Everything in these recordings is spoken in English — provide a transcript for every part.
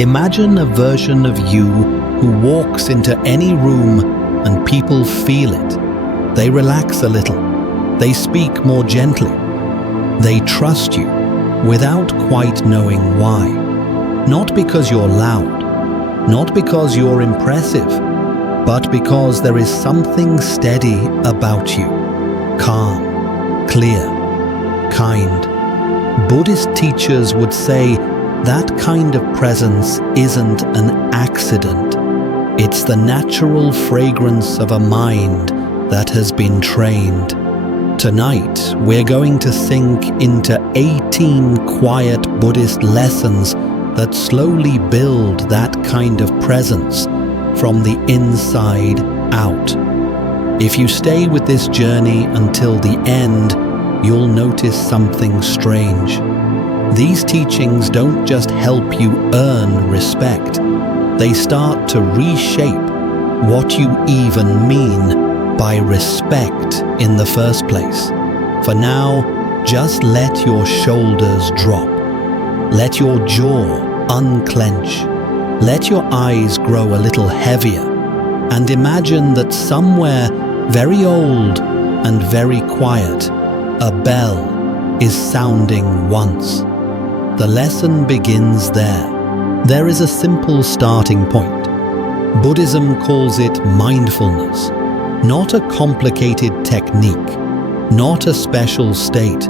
Imagine a version of you who walks into any room and people feel it. They relax a little. They speak more gently. They trust you without quite knowing why. Not because you're loud, not because you're impressive, but because there is something steady about you. Calm, clear, kind. Buddhist teachers would say that kind of presence isn't an accident. It's the natural fragrance of a mind that has been trained. Tonight, we're going to sink into 18 quiet Buddhist lessons that slowly build that kind of presence from the inside out. If you stay with this journey until the end, you'll notice something strange. These teachings don't just help you earn respect. They start to reshape what you even mean by respect in the first place. For now, just let your shoulders drop. Let your jaw unclench. Let your eyes grow a little heavier. And imagine that somewhere very old and very quiet, a bell is sounding once. The lesson begins there. There is a simple starting point. Buddhism calls it mindfulness. Not a complicated technique, not a special state,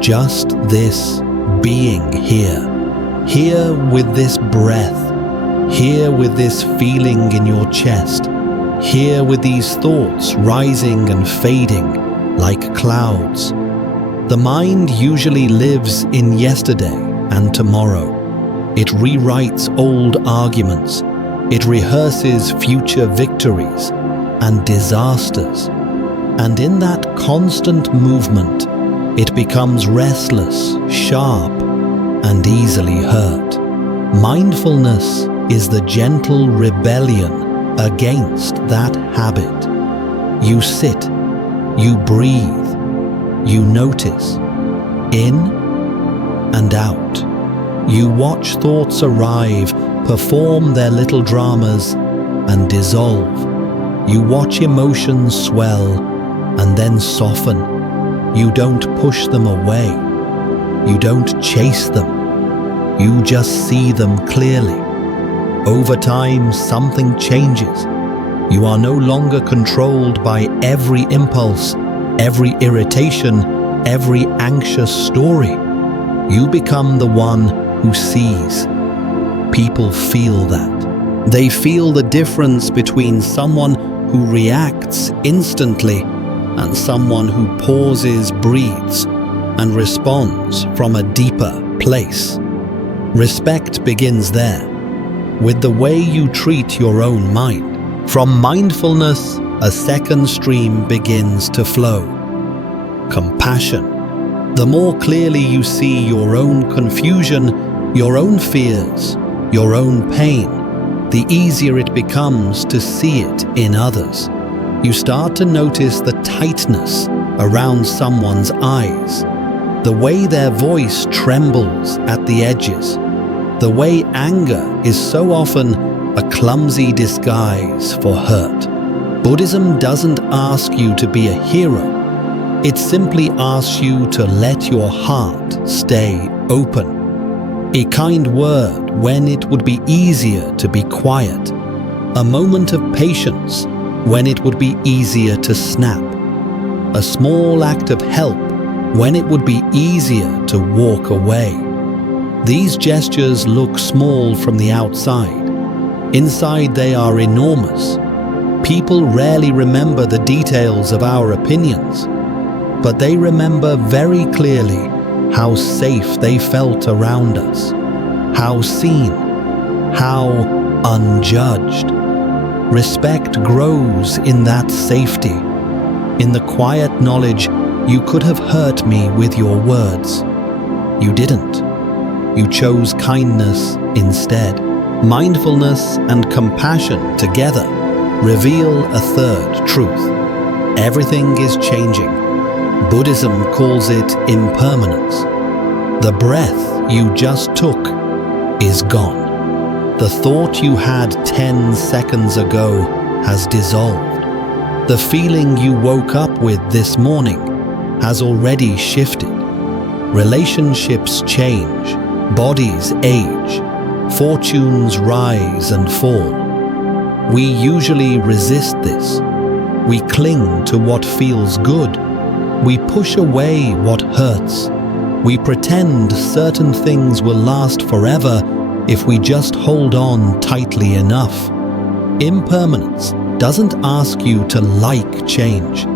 just this being here. Here with this breath, here with this feeling in your chest, here with these thoughts rising and fading like clouds. The mind usually lives in yesterday and tomorrow. It rewrites old arguments. It rehearses future victories and disasters. And in that constant movement, it becomes restless, sharp, and easily hurt. Mindfulness is the gentle rebellion against that habit. You sit, you breathe, you notice, in and out. You watch thoughts arrive, perform their little dramas, and dissolve. You watch emotions swell and then soften. You don't push them away. You don't chase them. You just see them clearly. Over time, something changes. You are no longer controlled by every impulse, every irritation, every anxious story. You become the one who sees. People feel that. They feel the difference between someone who reacts instantly and someone who pauses, breathes, and responds from a deeper place. Respect begins there, with the way you treat your own mind. From mindfulness, a second stream begins to flow. Compassion. The more clearly you see your own confusion, your own fears, your own pain, the easier it becomes to see it in others. You start to notice the tightness around someone's eyes, the way their voice trembles at the edges, the way anger is so often a clumsy disguise for hurt. Buddhism doesn't ask you to be a hero. It simply asks you to let your heart stay open. A kind word when it would be easier to be quiet. A moment of patience when it would be easier to snap. A small act of help when it would be easier to walk away. These gestures look small from the outside. Inside they are enormous. People rarely remember the details of our opinions, but they remember very clearly how safe they felt around us, how seen, how unjudged. Respect grows in that safety, in the quiet knowledge you could have hurt me with your words. You didn't. You chose kindness instead. Mindfulness and compassion together reveal a third truth. Everything is changing. Buddhism calls it impermanence. The breath you just took is gone. The thought you had 10 seconds ago has dissolved. The feeling you woke up with this morning has already shifted. Relationships change, bodies age, fortunes rise and fall. We usually resist this. We cling to what feels good. We push away what hurts. We pretend certain things will last forever if we just hold on tightly enough. Impermanence doesn't ask you to like change.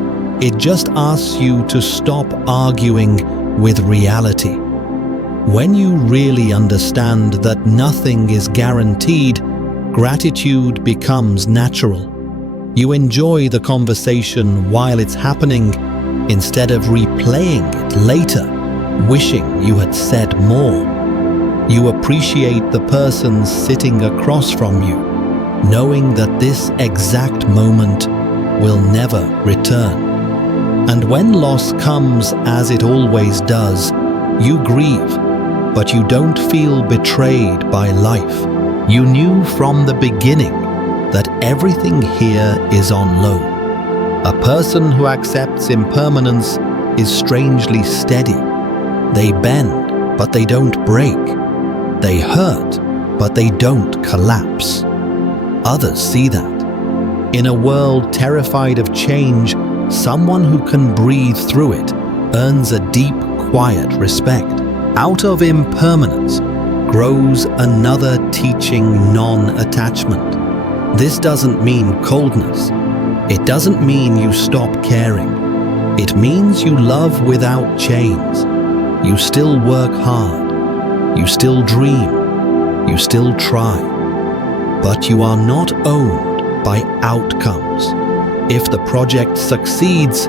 It just asks you to stop arguing with reality. When you really understand that nothing is guaranteed, gratitude becomes natural. You enjoy the conversation while it's happening instead of replaying it later, wishing you had said more. You appreciate the person sitting across from you, knowing that this exact moment will never return. And when loss comes, as it always does, you grieve, but you don't feel betrayed by life. You knew from the beginning that everything here is on loan. A person who accepts impermanence is strangely steady. They bend, but they don't break. They hurt, but they don't collapse. Others see that. In a world terrified of change, someone who can breathe through it earns a deep, quiet respect. Out of impermanence grows another teaching: non-attachment. This doesn't mean coldness. It doesn't mean you stop caring. It means you love without chains. You still work hard. You still dream. You still try. But you are not owned by outcomes. If the project succeeds,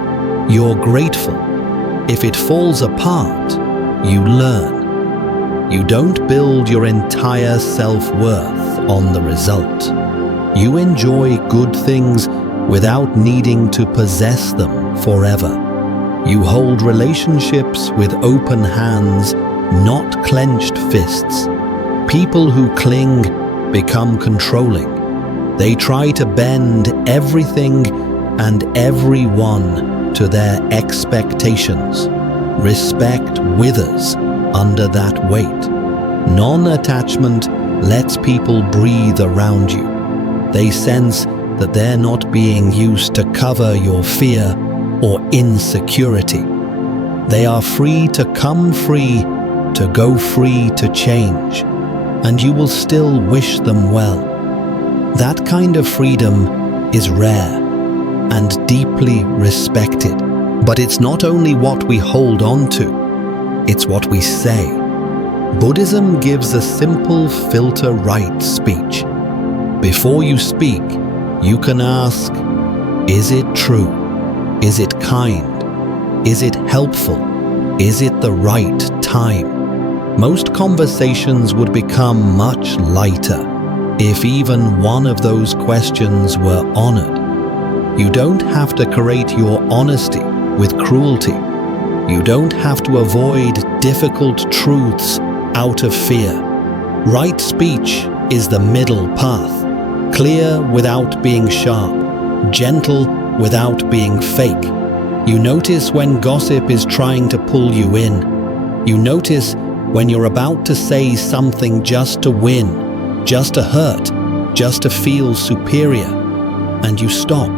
you're grateful. If it falls apart, you learn. You don't build your entire self-worth on the result. You enjoy good things without needing to possess them forever. You hold relationships with open hands, not clenched fists. People who cling become controlling. They try to bend everything and everyone to their expectations. Respect withers under that weight. Non-attachment lets people breathe around you. They sense that they're not being used to cover your fear or insecurity. They are free to come free, to go free to change, and you will still wish them well. That kind of freedom is rare and deeply respected. But it's not only what we hold on to, it's what we say. Buddhism gives a simple filter-right speech. Before you speak, you can ask, is it true? Is it kind? Is it helpful? Is it the right time? Most conversations would become much lighter if even one of those questions were honored. You don't have to create your honesty with cruelty. You don't have to avoid difficult truths out of fear. Right speech is the middle path, clear without being sharp, gentle without being fake. You notice when gossip is trying to pull you in. You notice when you're about to say something just to win, just to hurt, just to feel superior. And you stop.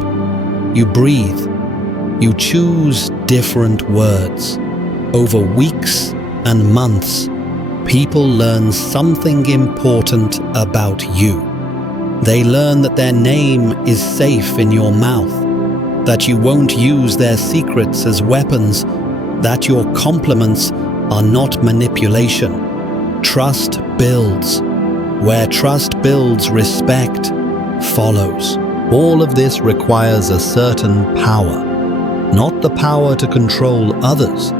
You breathe. You choose different words. Over weeks and months, people learn something important about you. They learn that their name is safe in your mouth, that you won't use their secrets as weapons, that your compliments are not manipulation. Trust builds. Where trust builds, respect follows. All of this requires a certain power. Not the power to control others,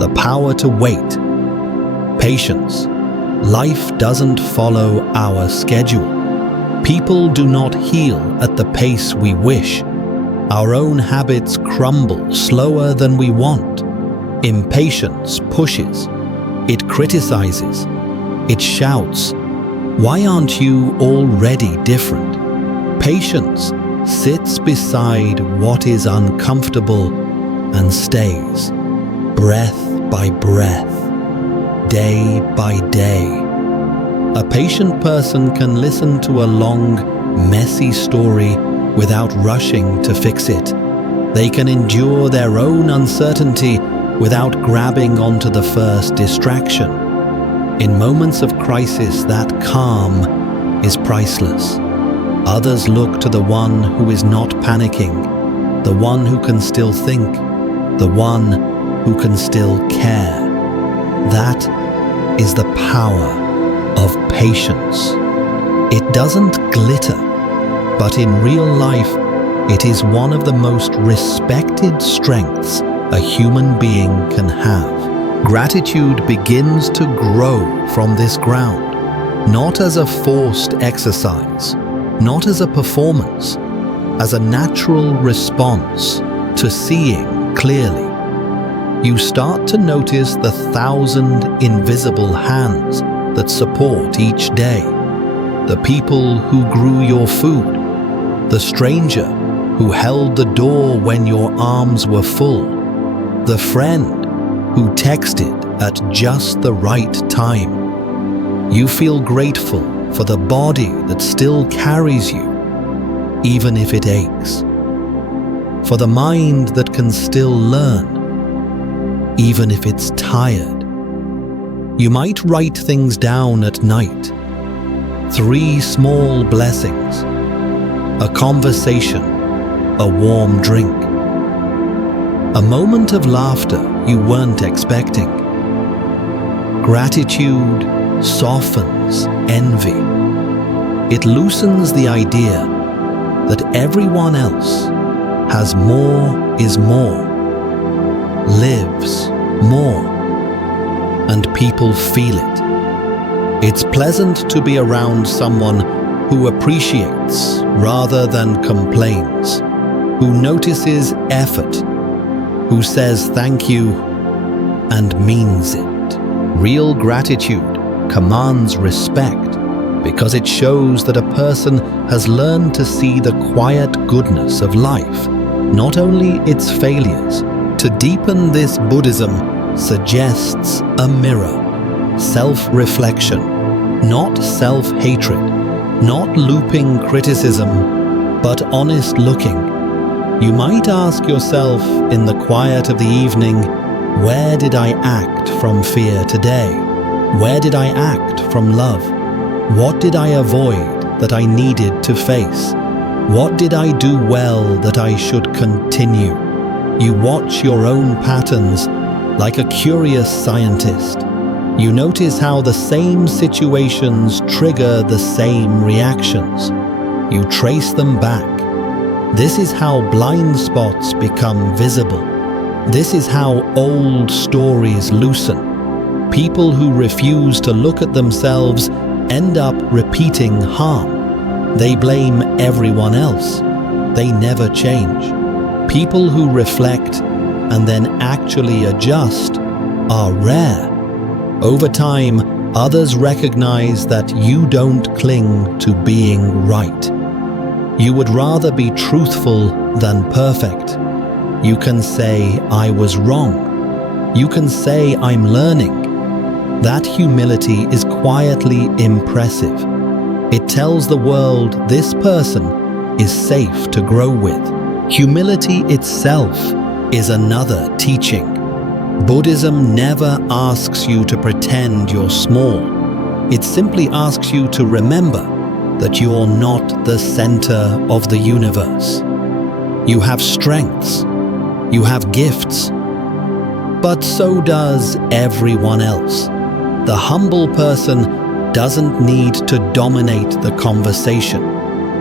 the power to wait. Patience. Life doesn't follow our schedule. People do not heal at the pace we wish. Our own habits crumble slower than we want. Impatience pushes. It criticizes. It shouts. Why aren't you already different? Patience sits beside what is uncomfortable and stays, breath by breath, day by day. A patient person can listen to a long, messy story without rushing to fix it. They can endure their own uncertainty without grabbing onto the first distraction. In moments of crisis, that calm is priceless. Others look to the one who is not panicking, the one who can still think, the one who can still care. That is the power of patience. It doesn't glitter, but in real life, it is one of the most respected strengths a human being can have. Gratitude begins to grow from this ground, not as a forced exercise, not as a performance, as a natural response to seeing clearly. You start to notice the 1,000 invisible hands that support each day, the people who grew your food, the stranger who held the door when your arms were full, the friend who texted at just the right time. You feel grateful for the body that still carries you, even if it aches, for the mind that can still learn, even if it's tired. You might write things down at night. 3 small blessings: a conversation, a warm drink, a moment of laughter you weren't expecting. Gratitude softens envy. It loosens the idea that everyone else has more is more, lives more, and people feel it. It's pleasant to be around someone who appreciates rather than complains, who notices effort, who says thank you and means it. Real gratitude commands respect because it shows that a person has learned to see the quiet goodness of life, not only its failures. To deepen this, Buddhism suggests a mirror, self-reflection, not self-hatred, not looping criticism, but honest looking. You might ask yourself in the quiet of the evening, where did I act from fear today? Where did I act from love? What did I avoid that I needed to face? What did I do well that I should continue? You watch your own patterns like a curious scientist. You notice how the same situations trigger the same reactions. You trace them back. This is how blind spots become visible. This is how old stories loosen. People who refuse to look at themselves end up repeating harm. They blame everyone else. They never change. People who reflect and then actually adjust are rare. Over time, others recognize that you don't cling to being right. You would rather be truthful than perfect. You can say, I was wrong. You can say, I'm learning. That humility is quietly impressive. It tells the world this person is safe to grow with. Humility itself is another teaching. Buddhism never asks you to pretend you're small. It simply asks you to remember that you're not the center of the universe. You have strengths. You have gifts. But so does everyone else. The humble person doesn't need to dominate the conversation.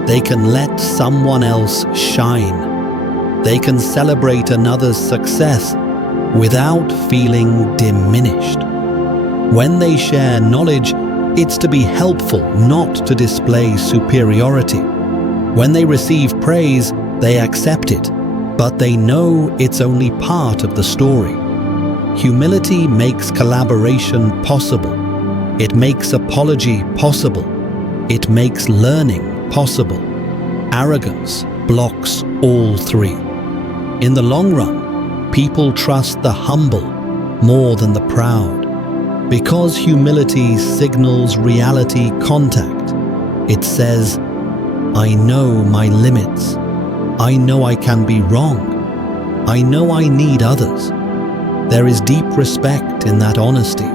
They can let someone else shine. They can celebrate another's success without feeling diminished. When they share knowledge, it's to be helpful, not to display superiority. When they receive praise, they accept it, but they know it's only part of the story. Humility makes collaboration possible. It makes apology possible. It makes learning possible. Arrogance blocks all three. In the long run, people trust the humble more than the proud. Because humility signals reality contact, it says, I know my limits. I know I can be wrong. I know I need others. There is deep respect in that honesty.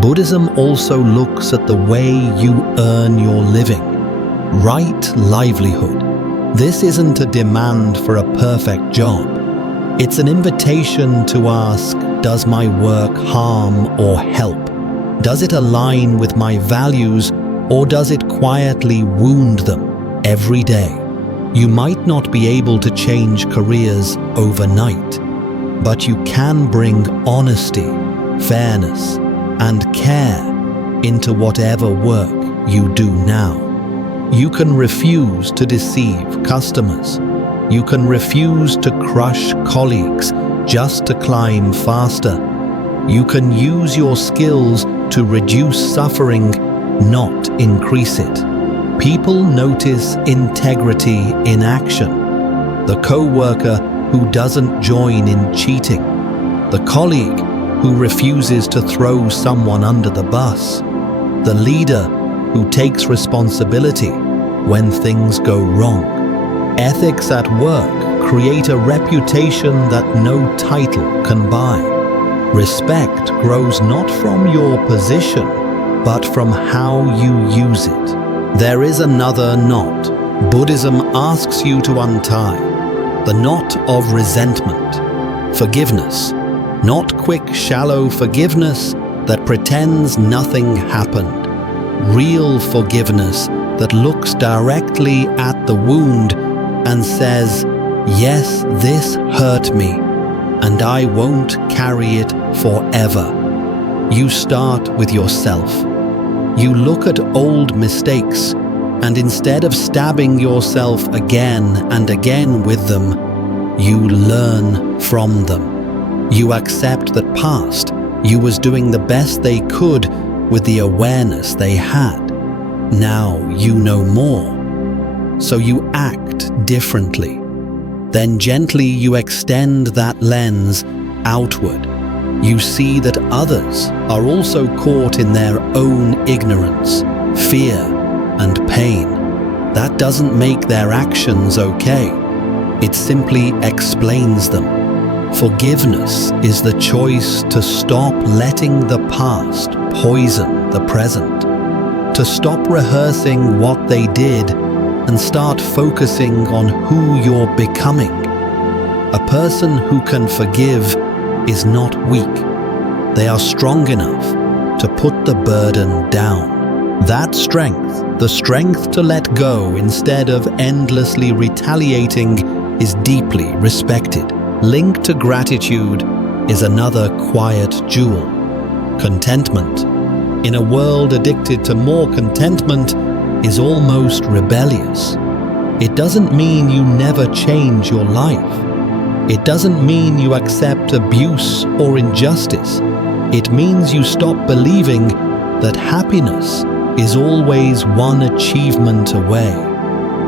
Buddhism also looks at the way you earn your living. Right livelihood. This isn't a demand for a perfect job. It's an invitation to ask, does my work harm or help? Does it align with my values, or does it quietly wound them every day? You might not be able to change careers overnight, but you can bring honesty, fairness, and care into whatever work you do now. You can refuse to deceive customers. You can refuse to crush colleagues just to climb faster. You can use your skills to reduce suffering, not increase it. People notice integrity in action. The co-worker who doesn't join in cheating. The colleague who refuses to throw someone under the bus. The leader who takes responsibility when things go wrong. Ethics at work create a reputation that no title can buy. Respect grows not from your position, but from how you use it. There is another knot Buddhism asks you to untie. The knot of resentment. Forgiveness. Not quick, shallow forgiveness that pretends nothing happened. Real forgiveness that looks directly at the wound and says, yes, this hurt me, and I won't carry it forever. You start with yourself. You look at old mistakes, and instead of stabbing yourself again and again with them, you learn from them. You accept that past you was doing the best they could with the awareness they had. Now you know more, so you act differently. Then gently you extend that lens outward. You see that others are also caught in their own ignorance, fear, and pain. That doesn't make their actions okay. It simply explains them. Forgiveness is the choice to stop letting the past poison the present, to stop rehearsing what they did and start focusing on who you're becoming. A person who can forgive is not weak. They are strong enough to put the burden down. That strength, the strength to let go instead of endlessly retaliating, is deeply respected. Linked to gratitude is another quiet jewel. Contentment. In a world addicted to more contentment, is almost rebellious. It doesn't mean you never change your life. It doesn't mean you accept abuse or injustice. It means you stop believing that happiness is always one achievement away,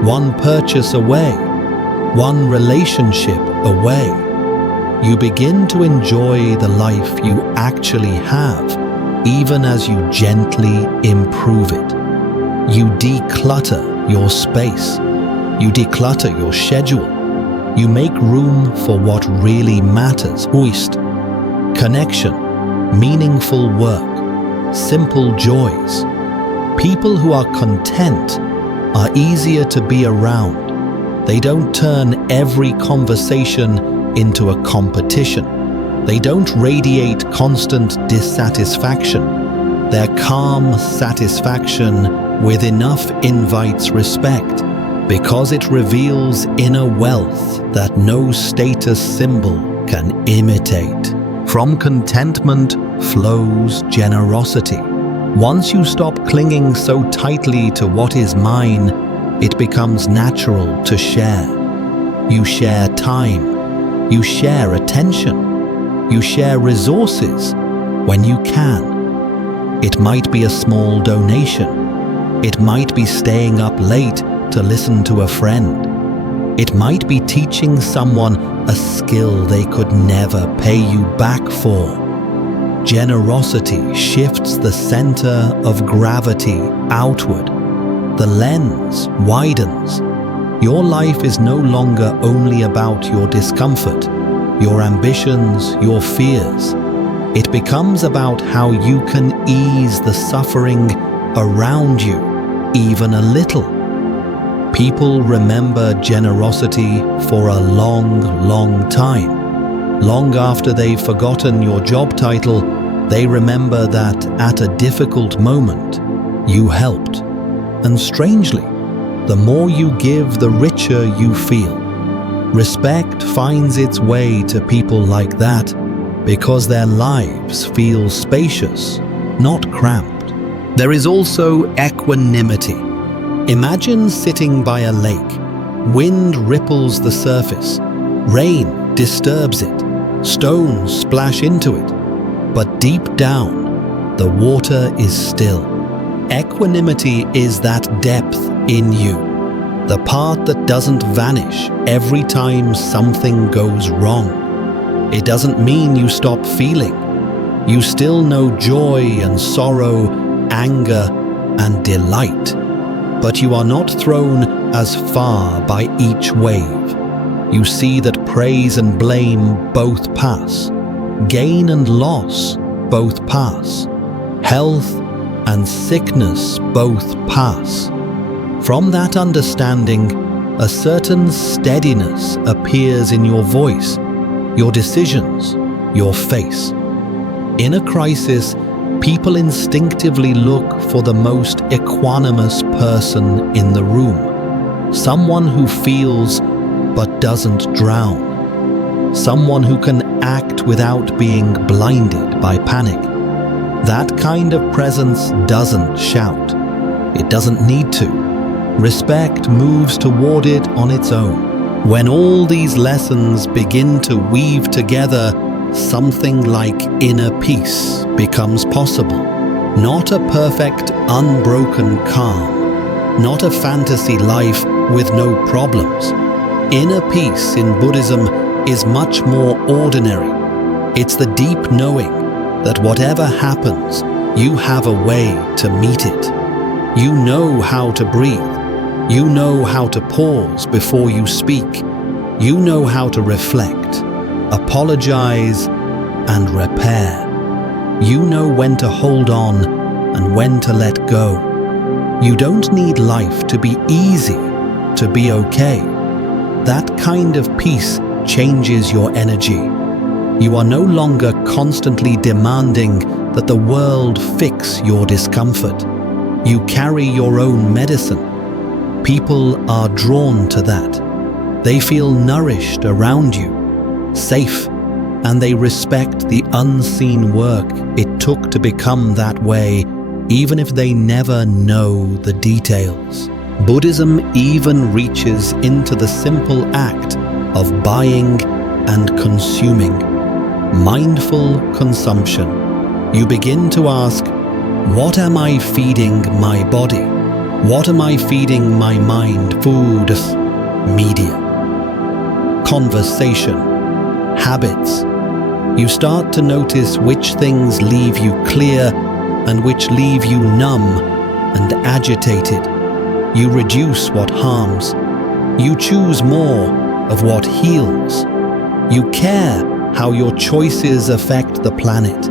one purchase away, one relationship away. You begin to enjoy the life you actually have, even as you gently improve it. You declutter your space. You declutter your schedule. You make room for what really matters. Oist. Connection, meaningful work, simple joys. People who are content are easier to be around. They don't turn every conversation into a competition. They don't radiate constant dissatisfaction. Their calm satisfaction with enough invites respect because it reveals inner wealth that no status symbol can imitate. From contentment flows generosity. Once you stop clinging so tightly to what is mine, it becomes natural to share. You share time. You share attention. You share resources when you can. It might be a small donation. It might be staying up late to listen to a friend. It might be teaching someone a skill they could never pay you back for. Generosity shifts the center of gravity outward. The lens widens. Your life is no longer only about your discomfort, your ambitions, your fears. It becomes about how you can ease the suffering around you, even a little. People remember generosity for a long, long time. Long after they've forgotten your job title, they remember that at a difficult moment, you helped. And strangely, the more you give, the richer you feel. Respect finds its way to people like that because their lives feel spacious, not cramped. There is also equanimity. Imagine sitting by a lake. Wind ripples the surface. Rain disturbs it. Stones splash into it. But deep down, the water is still. Equanimity is that depth in you, the part that doesn't vanish every time something goes wrong. It doesn't mean you stop feeling. You still know joy and sorrow, anger and delight. But you are not thrown as far by each wave. You see that praise and blame both pass. Gain and loss both pass. Health and sickness both pass. From that understanding, a certain steadiness appears in your voice, your decisions, your face. In a crisis, people instinctively look for the most equanimous person in the room. Someone who feels but doesn't drown. Someone who can act without being blinded by panic. That kind of presence doesn't shout. It doesn't need to. Respect moves toward it on its own. When all these lessons begin to weave together, something like inner peace becomes possible. Not a perfect, unbroken calm. Not a fantasy life with no problems. Inner peace in Buddhism is much more ordinary. It's the deep knowing that whatever happens, you have a way to meet it. You know how to breathe. You know how to pause before you speak. You know how to reflect, apologize, and repair. You know when to hold on and when to let go. You don't need life to be easy, to be okay. That kind of peace changes your energy. You are no longer constantly demanding that the world fix your discomfort. You carry your own medicine. People are drawn to that. They feel nourished around you, safe, and they respect the unseen work it took to become that way, even if they never know the details. Buddhism even reaches into the simple act of buying and consuming. Mindful consumption. You begin to ask, what am I feeding my body? What am I feeding my mind? Food, media, conversation, habits. You start to notice which things leave you clear and which leave you numb and agitated. You reduce what harms. You choose more of what heals. You care how your choices affect the planet.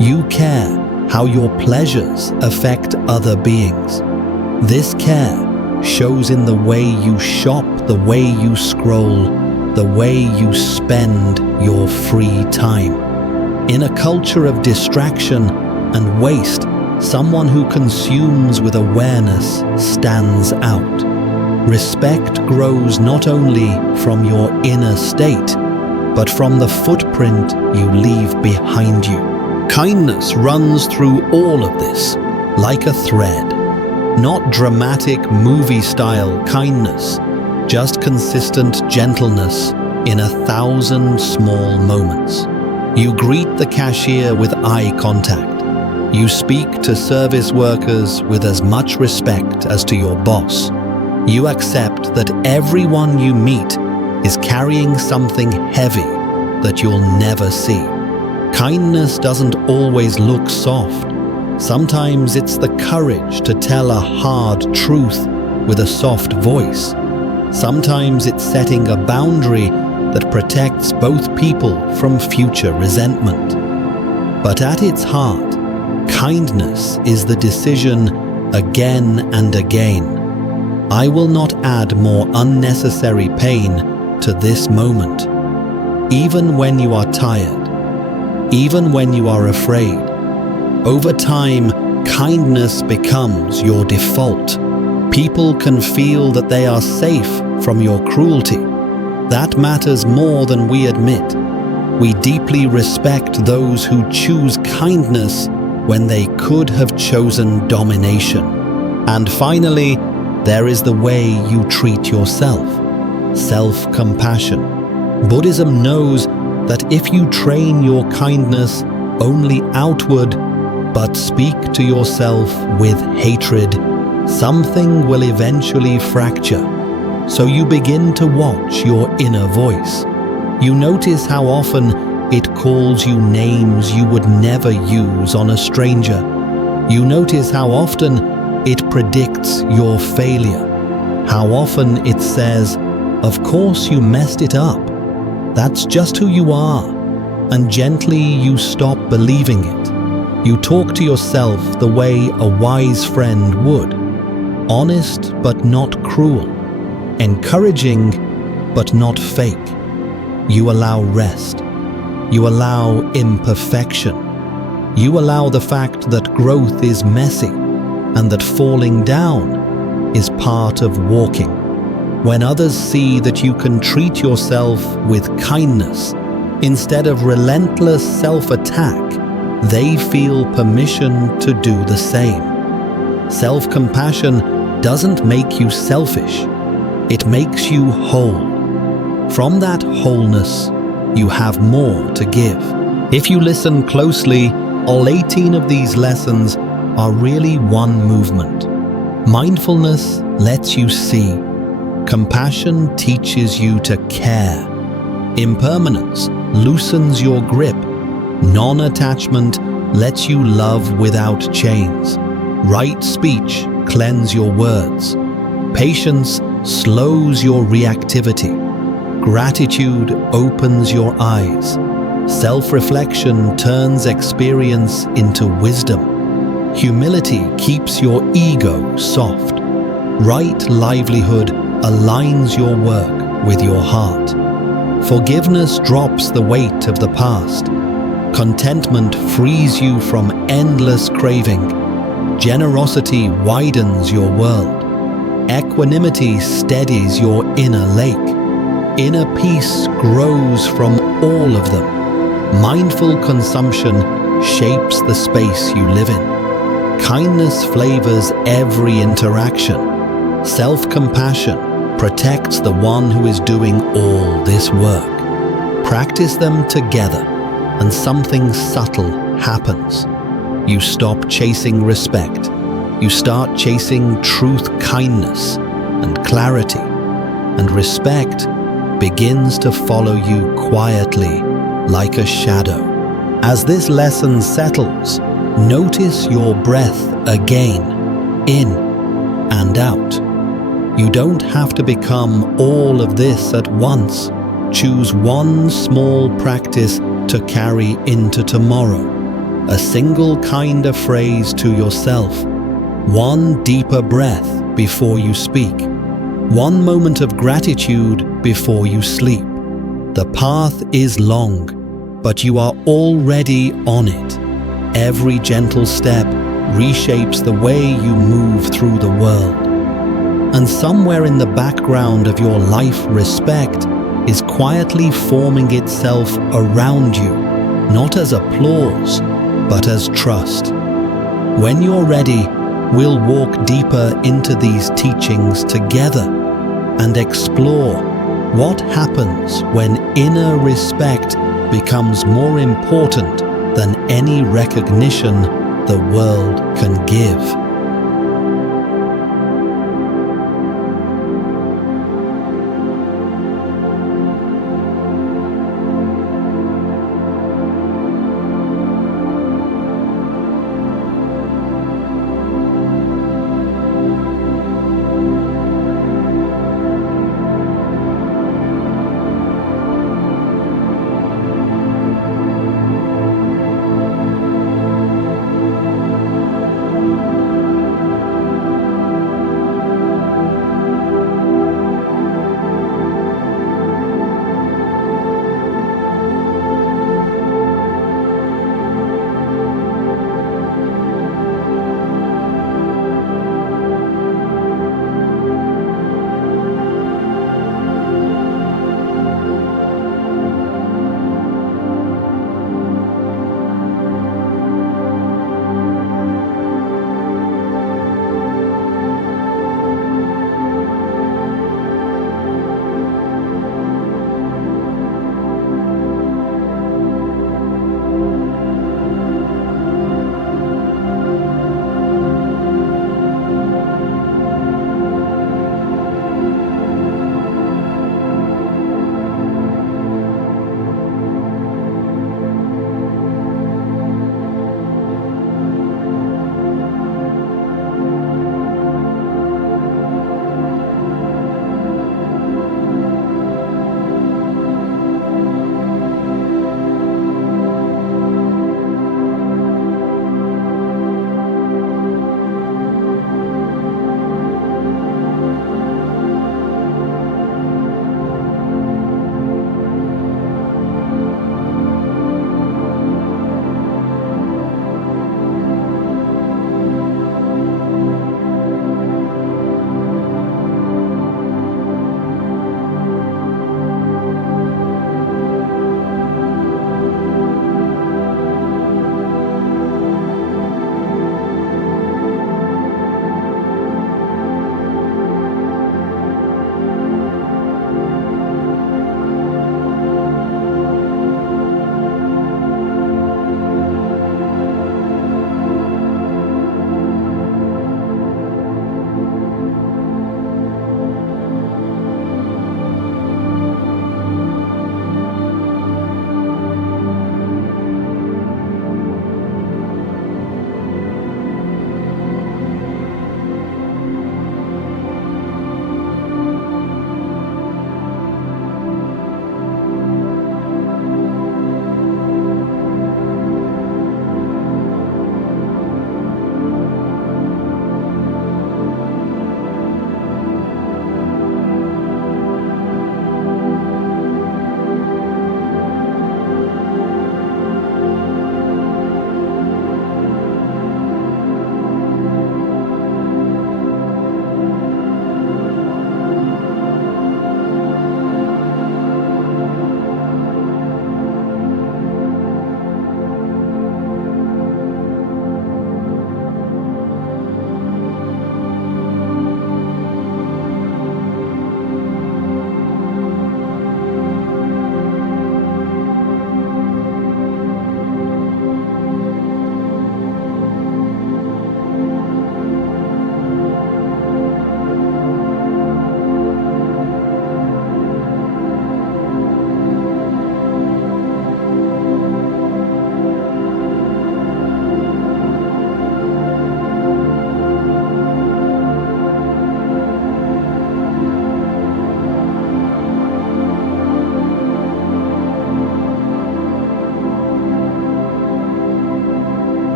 You care how your pleasures affect other beings. This care shows in the way you shop, the way you scroll, the way you spend your free time. In a culture of distraction and waste, someone who consumes with awareness stands out. Respect grows not only from your inner state, but from the footprint you leave behind you. Kindness runs through all of this, like a thread. Not dramatic movie-style kindness, just consistent gentleness in 1,000 small moments. You greet the cashier with eye contact. You speak to service workers with as much respect as to your boss. You accept that everyone you meet is carrying something heavy that you'll never see. Kindness doesn't always look soft. Sometimes it's the courage to tell a hard truth with a soft voice. Sometimes it's setting a boundary that protects both people from future resentment. But at its heart, kindness is the decision again and again. I will not add more unnecessary pain to this moment. Even when you are tired, even when you are afraid, over time, kindness becomes your default. People can feel that they are safe from your cruelty. That matters more than we admit. We deeply respect those who choose kindness when they could have chosen domination. And finally, there is the way you treat yourself. Self-compassion. Buddhism knows that if you train your kindness only outward, but speak to yourself with hatred, something will eventually fracture. So you begin to watch your inner voice. You notice how often it calls you names you would never use on a stranger. You notice how often it predicts your failure. How often it says, "Of course you messed it up. That's just who you are." And gently you stop believing it. You talk to yourself the way a wise friend would. Honest but not cruel. Encouraging but not fake. You allow rest. You allow imperfection. You allow the fact that growth is messy and that falling down is part of walking. When others see that you can treat yourself with kindness instead of relentless self-attack, they feel permission to do the same. Self-compassion doesn't make you selfish. It makes you whole. From that wholeness, you have more to give. If you listen closely, all 18 of these lessons are really one movement. Mindfulness lets you see. Compassion teaches you to care. Impermanence loosens your grip. Non-attachment lets you love without chains. Right speech cleanses your words. Patience slows your reactivity. Gratitude opens your eyes. Self-reflection turns experience into wisdom. Humility keeps your ego soft. Right livelihood aligns your work with your heart. Forgiveness drops the weight of the past. Contentment frees you from endless craving. Generosity widens your world. Equanimity steadies your inner lake. Inner peace grows from all of them. Mindful consumption shapes the space you live in. Kindness flavors every interaction. Self-compassion protects the one who is doing all this work. Practice them together, and something subtle happens. You stop chasing respect. You start chasing truth, kindness, and clarity. And respect begins to follow you quietly, like a shadow. As this lesson settles, notice your breath again, in and out. You don't have to become all of this at once. Choose one small practice to carry into tomorrow. A single kinder phrase to yourself. One deeper breath before you speak. One moment of gratitude before you sleep. The path is long, but you are already on it. Every gentle step reshapes the way you move through the world. And somewhere in the background of your life, respect is quietly forming itself around you, not as applause, but as trust. When you're ready, we'll walk deeper into these teachings together and explore what happens when inner respect becomes more important than any recognition the world can give.